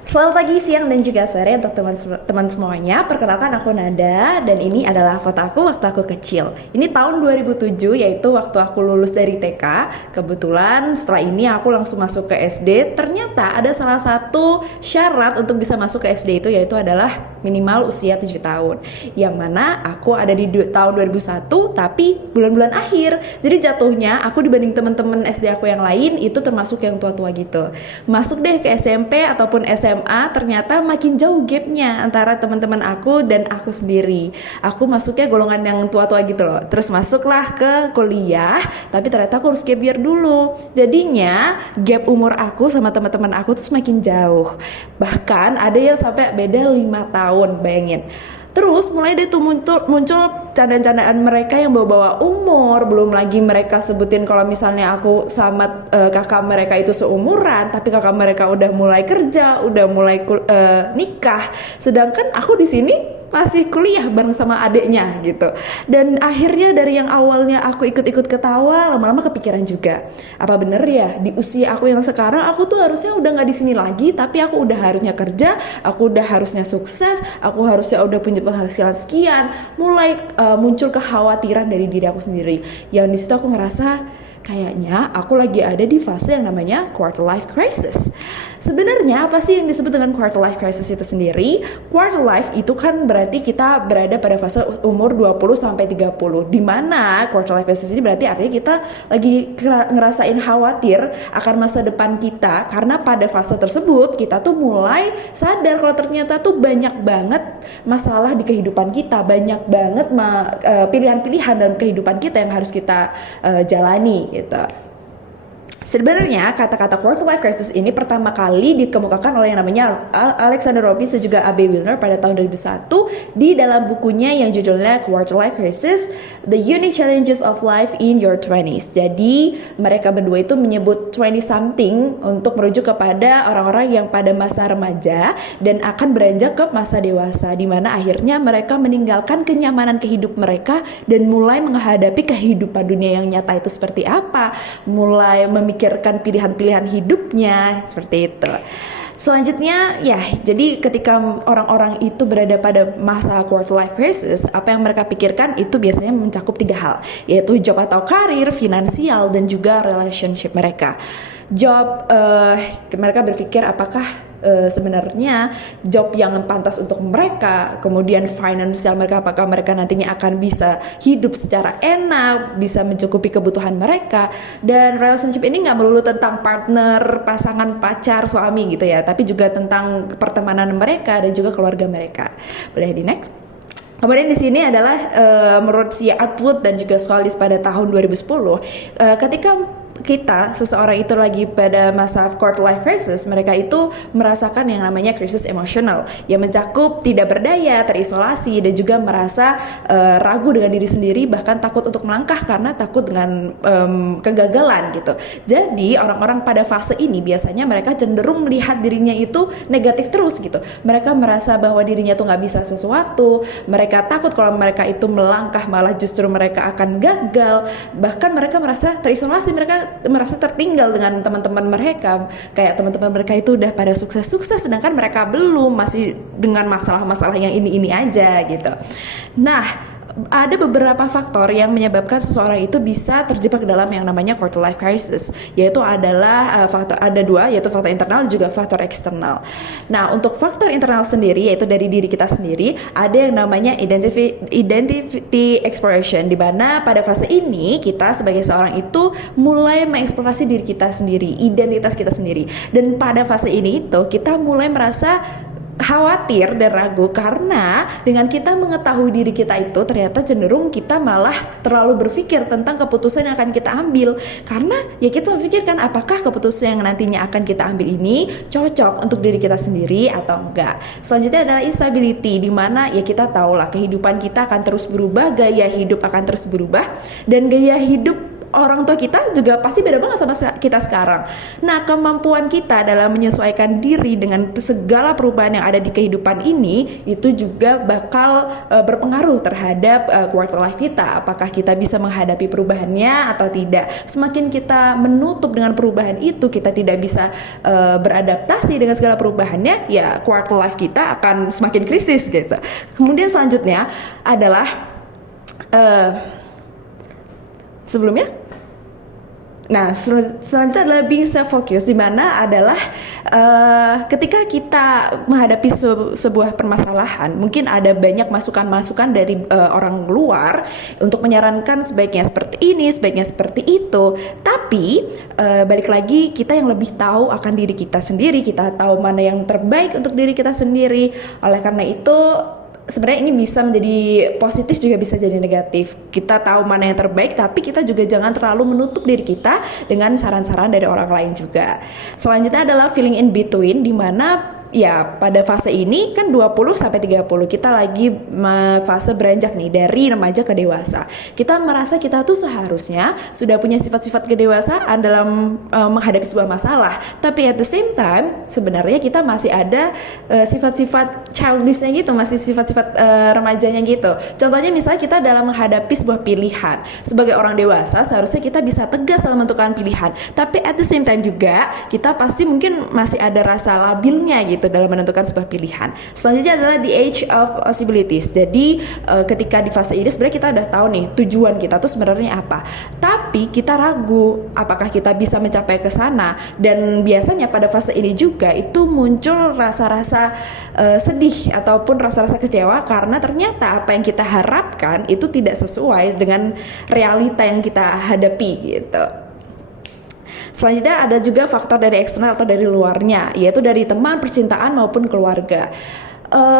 Selamat pagi, siang, dan juga sore untuk teman-teman semuanya. Perkenalkan aku Nada dan ini adalah foto aku waktu aku kecil. Ini tahun 2007 yaitu waktu aku lulus dari TK. Kebetulan setelah ini aku langsung masuk ke SD. Ternyata ada salah satu syarat untuk bisa masuk ke SD itu yaitu adalah minimal usia 7 tahun. Yang mana aku ada di tahun 2001 tapi bulan-bulan akhir. Jadi jatuhnya aku dibanding teman-teman SD aku yang lain itu termasuk yang tua-tua gitu. Masuk deh ke SMP ataupun SMA ternyata makin jauh gapnya antara teman-teman aku dan aku sendiri. Aku masuknya golongan yang tua-tua gitu loh. Terus masuklah ke kuliah, tapi ternyata aku harus gap year dulu. Jadinya gap umur aku sama teman-teman aku tuh semakin jauh. Bahkan ada yang sampai beda 5 tahun, bayangin. Terus mulai deh tuh muncul candaan-candaan mereka yang bawa-bawa umur. Belum lagi mereka sebutin kalau misalnya aku sama kakak mereka itu seumuran, tapi kakak mereka udah mulai kerja, udah mulai nikah. Sedangkan aku di sini masih kuliah bareng sama adiknya gitu. Dan akhirnya dari yang awalnya aku ikut-ikut ketawa, lama-lama kepikiran juga, apa bener ya di usia aku yang sekarang aku tuh harusnya udah nggak di sini lagi, tapi aku udah harusnya kerja, aku udah harusnya sukses, aku harusnya udah punya penghasilan sekian. Mulai muncul kekhawatiran dari diri aku sendiri. Yang di situ aku ngerasa kayaknya aku lagi ada di fase yang namanya quarter life crisis. Sebenarnya apa sih yang disebut dengan quarter life crisis itu sendiri? Quarter life itu kan berarti kita berada pada fase umur 20 sampai 30. Di mana quarter life crisis ini berarti artinya kita lagi ngerasain khawatir akan masa depan kita, karena pada fase tersebut kita tuh mulai sadar kalau ternyata tuh banyak banget masalah di kehidupan kita, banyak banget pilihan-pilihan dalam kehidupan kita yang harus kita jalani gitu. Sebenarnya kata-kata quarter life crisis ini pertama kali dikemukakan oleh yang namanya Alexander Robbins dan juga A.B. Wilner pada tahun 2001 di dalam bukunya yang judulnya Quarter Life Crisis: The Unique Challenges of Life in Your 20s. Jadi mereka berdua itu menyebut 20 something untuk merujuk kepada orang-orang yang pada masa remaja dan akan beranjak ke masa dewasa, di mana akhirnya mereka meninggalkan kenyamanan kehidupan mereka dan mulai menghadapi kehidupan dunia yang nyata itu seperti apa, mulai memikirkan pilihan-pilihan hidupnya seperti itu. Selanjutnya ya, jadi ketika orang-orang itu berada pada masa quarter life crisis, apa yang mereka pikirkan itu biasanya mencakup 3 hal, yaitu job atau karir, finansial, dan juga relationship mereka. Job, mereka berpikir apakah sebenarnya job yang pantas untuk mereka, kemudian finansial mereka, apakah mereka nantinya akan bisa hidup secara enak, bisa mencukupi kebutuhan mereka. Dan relationship ini nggak melulu tentang partner, pasangan, pacar, suami gitu ya, tapi juga tentang pertemanan mereka dan juga keluarga mereka. Boleh di next. Kemudian di sini adalah menurut si Atwood dan juga Solis pada tahun 2010, ketika seseorang itu lagi pada masa quarter life crisis, mereka itu merasakan yang namanya krisis emosional yang mencakup tidak berdaya, terisolasi, dan juga merasa ragu dengan diri sendiri, bahkan takut untuk melangkah karena takut dengan kegagalan gitu. Jadi orang-orang pada fase ini biasanya mereka cenderung melihat dirinya itu negatif terus gitu. Mereka merasa bahwa dirinya tuh nggak bisa sesuatu, mereka takut kalau mereka itu melangkah malah justru mereka akan gagal, bahkan mereka merasa terisolasi, mereka merasa tertinggal dengan teman-teman mereka. Kayak teman-teman mereka itu udah pada sukses-sukses sedangkan mereka belum, masih dengan masalah-masalah yang ini-ini aja gitu. Nah, ada beberapa faktor yang menyebabkan seseorang itu bisa terjebak dalam yang namanya quarter life crisis, yaitu adalah ada 2, yaitu faktor internal dan juga faktor eksternal. Nah, untuk faktor internal sendiri, yaitu dari diri kita sendiri, ada yang namanya identity exploration, di mana pada fase ini kita sebagai seorang itu mulai mengeksplorasi diri kita sendiri, identitas kita sendiri. Dan pada fase ini itu kita mulai merasa khawatir dan ragu karena dengan kita mengetahui diri kita itu ternyata cenderung kita malah terlalu berpikir tentang keputusan yang akan kita ambil, karena ya kita memikirkan apakah keputusan yang nantinya akan kita ambil ini cocok untuk diri kita sendiri atau enggak. Selanjutnya adalah instability, di mana ya kita tahu lah kehidupan kita akan terus berubah, gaya hidup akan terus berubah, dan gaya hidup orang tua kita juga pasti beda banget sama kita sekarang. Nah, kemampuan kita dalam menyesuaikan diri dengan segala perubahan yang ada di kehidupan ini itu juga bakal berpengaruh terhadap quarter life kita. Apakah kita bisa menghadapi perubahannya atau tidak. Semakin kita menutup dengan perubahan itu, kita tidak bisa beradaptasi dengan segala perubahannya, ya quarter life kita akan semakin krisis gitu. Kemudian selanjutnya adalah sebelumnya. Nah, selanjutnya adalah being self-focused, di mana adalah ketika kita menghadapi sebuah permasalahan, mungkin ada banyak masukan-masukan dari orang luar untuk menyarankan sebaiknya seperti ini, sebaiknya seperti itu. Tapi balik lagi, kita yang lebih tahu akan diri kita sendiri, kita tahu mana yang terbaik untuk diri kita sendiri. Oleh karena itu, sebenarnya ini bisa menjadi positif juga bisa jadi negatif. Kita tahu mana yang terbaik, tapi kita juga jangan terlalu menutup diri kita dengan saran-saran dari orang lain juga. Selanjutnya adalah feeling in between, di mana ya pada fase ini kan 20 sampai 30 kita lagi fase beranjak nih dari remaja ke dewasa. Kita merasa kita tuh seharusnya sudah punya sifat-sifat kedewasaan dalam menghadapi sebuah masalah. Tapi at the same time sebenarnya kita masih ada sifat-sifat childishnya gitu, masih sifat-sifat remajanya gitu. Contohnya misalnya kita dalam menghadapi sebuah pilihan. Sebagai orang dewasa seharusnya kita bisa tegas dalam menentukan pilihan. Tapi at the same time juga kita pasti mungkin masih ada rasa labilnya gitu dalam menentukan sebuah pilihan. Selanjutnya adalah the age of possibilities. Jadi ketika di fase ini sebenarnya kita udah tahu nih tujuan kita tuh sebenarnya apa. Tapi kita ragu apakah kita bisa mencapai ke sana, dan biasanya pada fase ini juga itu muncul rasa-rasa sedih ataupun rasa-rasa kecewa karena ternyata apa yang kita harapkan itu tidak sesuai dengan realita yang kita hadapi gitu. Selanjutnya ada juga faktor dari eksternal atau dari luarnya, yaitu dari teman, percintaan maupun keluarga.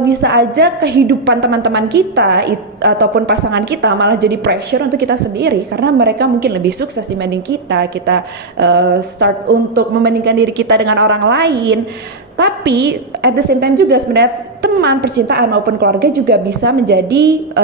Bisa aja kehidupan teman-teman kita ataupun pasangan kita malah jadi pressure untuk kita sendiri karena mereka mungkin lebih sukses dibanding kita. Kita start untuk membandingkan diri kita dengan orang lain. Tapi at the same time juga sebenarnya teman, percintaan maupun keluarga juga bisa menjadi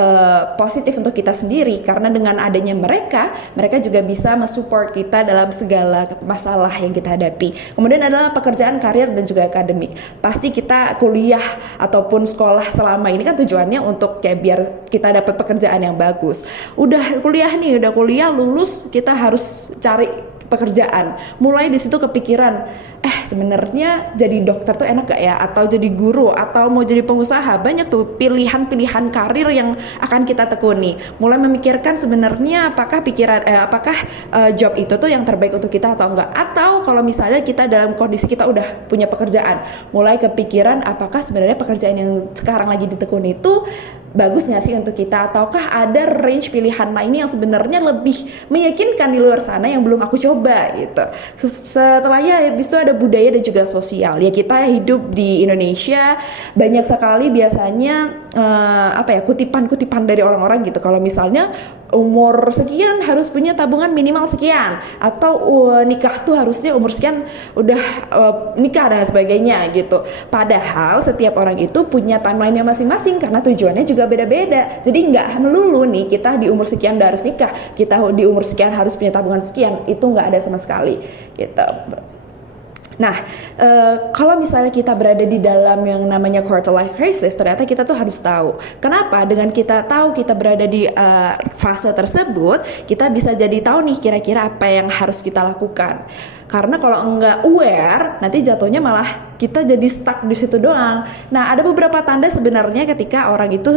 positif untuk kita sendiri karena dengan adanya mereka juga bisa mensupport kita dalam segala masalah yang kita hadapi. Kemudian adalah pekerjaan, karir dan juga akademik. Pasti kita kuliah ataupun sekolah selama ini kan tujuannya untuk kayak biar kita dapat pekerjaan yang bagus. Udah kuliah lulus, kita harus cari pekerjaan. Mulai di situ kepikiran, sebenarnya jadi dokter tuh enak gak ya? Atau jadi guru, atau mau jadi pengusaha. Banyak tuh pilihan-pilihan karir yang akan kita tekuni. Mulai memikirkan sebenarnya apakah job itu tuh yang terbaik untuk kita atau enggak. Atau kalau misalnya kita dalam kondisi kita udah punya pekerjaan, mulai kepikiran apakah sebenarnya pekerjaan yang sekarang lagi ditekuni itu bagus nggak sih untuk kita, ataukah ada range pilihan lainnya yang sebenarnya lebih meyakinkan di luar sana yang belum aku coba gitu. Setelahnya habis itu ada budaya dan juga sosial. Ya kita hidup di Indonesia banyak sekali biasanya kutipan-kutipan dari orang-orang gitu. Kalau misalnya umur sekian harus punya tabungan minimal sekian, atau nikah tuh harusnya umur sekian udah nikah dan sebagainya gitu. Padahal setiap orang itu punya timeline-nya masing-masing karena tujuannya juga beda-beda. Jadi nggak melulu nih kita di umur sekian udah harus nikah, kita di umur sekian harus punya tabungan sekian, itu nggak ada sama sekali gitu. Nah, kalau misalnya kita berada di dalam yang namanya quarter life crisis, ternyata kita tuh harus tahu. Kenapa? Dengan kita tahu kita berada di fase tersebut, kita bisa jadi tahu nih kira-kira apa yang harus kita lakukan. Karena kalau enggak aware, nanti jatuhnya malah kita jadi stuck di situ doang. Nah, ada beberapa tanda sebenarnya ketika orang itu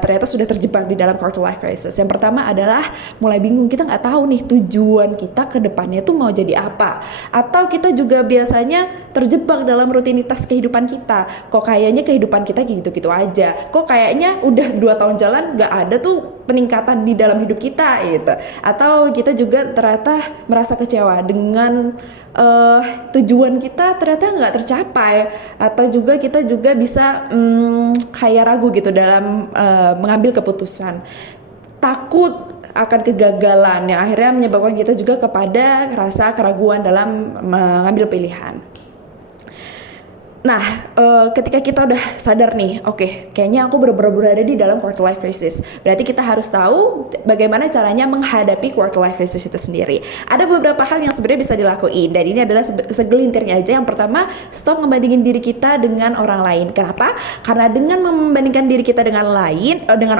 ternyata sudah terjebak di dalam quarter life crisis. Yang pertama adalah mulai bingung, kita nggak tahu nih tujuan kita ke depannya itu mau jadi apa. Atau kita juga biasanya terjebak dalam rutinitas kehidupan kita. Kok kayaknya kehidupan kita gitu-gitu aja. Kok kayaknya udah 2 tahun jalan nggak ada tuh peningkatan di dalam hidup kita gitu. Atau kita juga ternyata merasa kecewa dengan tujuan kita ternyata nggak tercapai, atau juga kita juga bisa kayak ragu gitu dalam mengambil keputusan, takut akan kegagalan yang akhirnya menyebabkan kita juga kepada rasa keraguan dalam mengambil pilihan. Nah, ketika kita udah sadar nih, oke, kayaknya aku benar-benar berada di dalam quarter life crisis. Berarti kita harus tahu bagaimana caranya menghadapi quarter life crisis itu sendiri. Ada beberapa hal yang sebenarnya bisa dilakuin, dan ini adalah segelintirnya aja. Yang pertama, stop membandingin diri kita dengan orang lain. Kenapa? Karena dengan membandingkan diri kita dengan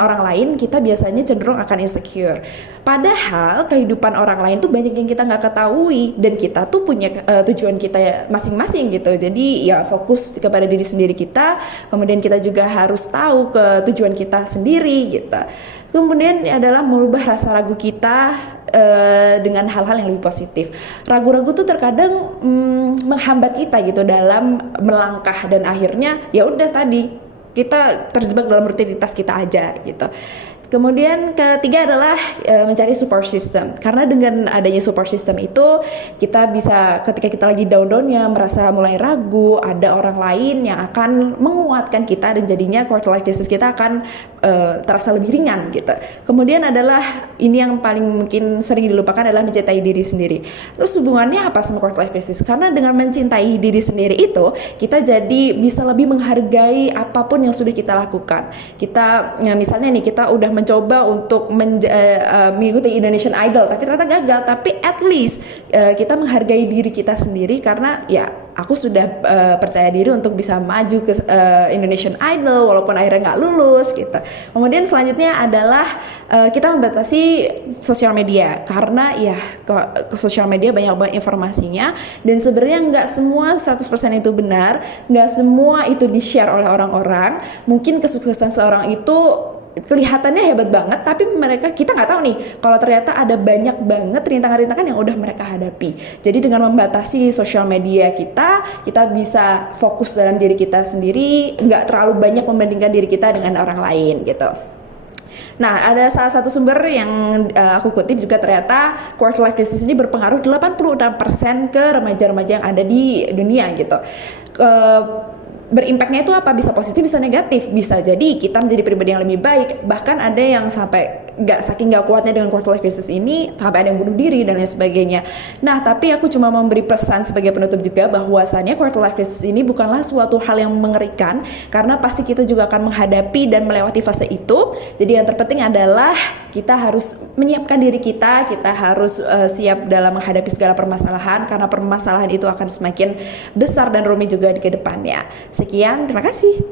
orang lain, kita biasanya cenderung akan insecure. Padahal kehidupan orang lain tuh banyak yang kita nggak ketahui, dan kita tuh punya tujuan kita masing-masing gitu. Jadi ya fokus kepada diri sendiri kita, kemudian kita juga harus tahu ke tujuan kita sendiri gitu. Kemudian adalah merubah rasa ragu kita dengan hal-hal yang lebih positif. Ragu-ragu tuh terkadang menghambat kita gitu dalam melangkah, dan akhirnya ya udah tadi kita terjebak dalam rutinitas kita aja gitu. Kemudian ketiga adalah mencari support system. Karena dengan adanya support system itu, kita bisa ketika kita lagi down-downnya, merasa mulai ragu, ada orang lain yang akan menguatkan kita, dan jadinya quarter life crisis kita akan terasa lebih ringan gitu. Kemudian adalah ini yang paling mungkin sering dilupakan, adalah mencintai diri sendiri. Terus hubungannya apa sama quarter life crisis? Karena dengan mencintai diri sendiri itu, kita jadi bisa lebih menghargai apapun yang sudah kita lakukan. Kita misalnya nih, kita udah mencoba untuk mengikuti Indonesian Idol tapi ternyata gagal, tapi at least kita menghargai diri kita sendiri, karena ya aku sudah percaya diri untuk bisa maju ke Indonesian Idol walaupun akhirnya nggak lulus gitu. Kemudian selanjutnya adalah kita membatasi sosial media, karena ya ke sosial media banyak banget informasinya, dan sebenarnya nggak semua 100% itu benar, nggak semua itu di-share oleh orang-orang. Mungkin kesuksesan seorang itu kelihatannya hebat banget, tapi kita nggak tahu nih kalau ternyata ada banyak banget rintangan-rintangan yang udah mereka hadapi. Jadi dengan membatasi sosial media kita bisa fokus dalam diri kita sendiri, nggak terlalu banyak membandingkan diri kita dengan orang lain gitu. Nah, ada salah satu sumber yang aku kutip juga, ternyata quarter life crisis ini berpengaruh 86% ke remaja-remaja yang ada di dunia gitu. Berimpaknya itu apa? Bisa positif, bisa negatif. Bisa jadi kita menjadi pribadi yang lebih baik. Bahkan ada yang sampai saking gak kuatnya dengan quarter life crisis ini, sampai ada yang bunuh diri dan lain sebagainya. Nah, tapi aku cuma memberi pesan sebagai penutup juga, bahwasannya quarter life crisis ini bukanlah suatu hal yang mengerikan, karena pasti kita juga akan menghadapi dan melewati fase itu. Jadi yang terpenting adalah kita harus menyiapkan diri kita harus siap dalam menghadapi segala permasalahan, karena permasalahan itu akan semakin besar dan rumit juga di kedepannya. Sekian, terima kasih.